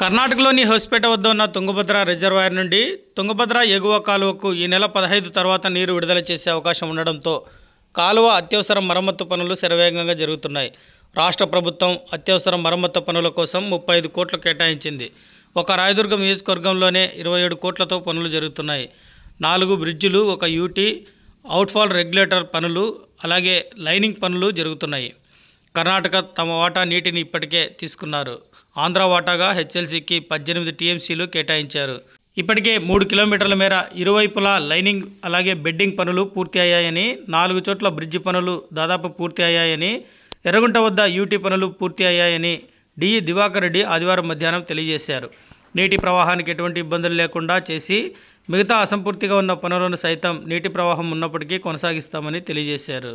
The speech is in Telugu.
కర్ణాటకలోని హోస్పేట వద్ద ఉన్న తుంగభద్ర రిజర్వాయర్ నుండి తుంగభద్ర ఎగువ కాలువకు ఈ నెల పదహైదు తర్వాత నీరు విడుదల చేసే అవకాశం ఉండడంతో కాలువ అత్యవసర మరమ్మతు పనులు శరవేగంగా జరుగుతున్నాయి. రాష్ట్ర ప్రభుత్వం అత్యవసర మరమ్మతు పనుల కోసం ముప్పై ఐదు కోట్లు కేటాయించింది. ఒక రాయదుర్గం నియోజకవర్గంలోనే ఇరవై ఏడు కోట్లతో పనులు జరుగుతున్నాయి. నాలుగు బ్రిడ్జిలు ఒక యూటీ అవుట్ఫాల్ రెగ్యులేటర్ పనులు అలాగే లైనింగ్ పనులు జరుగుతున్నాయి. కర్ణాటక తమ వాటా నీటిని ఇప్పటికే తీసుకున్నారు. ఆంధ్ర వాటాగా హెచ్ఎల్సీకి పద్దెనిమిది టీఎంసీలు కేటాయించారు. ఇప్పటికే మూడు కిలోమీటర్ల మేర ఇరువైపులా లైనింగ్ అలాగే బెడ్డింగ్ పనులు పూర్తి అయ్యాయని నాలుగు చోట్ల బ్రిడ్జి పనులు దాదాపు పూర్తి అయ్యాయని ఎర్రగుంట వద్ద యూటీ పనులు పూర్తి అయ్యాయని డిఈ దివాకర్ రెడ్డి ఆదివారం మధ్యాహ్నం తెలియజేశారు. నీటి ప్రవాహానికి ఎటువంటి ఇబ్బందులు లేకుండా చేసి మిగతా అసంపూర్తిగా ఉన్న పనులను సైతం నీటి ప్రవాహం ఉన్నప్పటికీ కొనసాగిస్తామని తెలియజేశారు.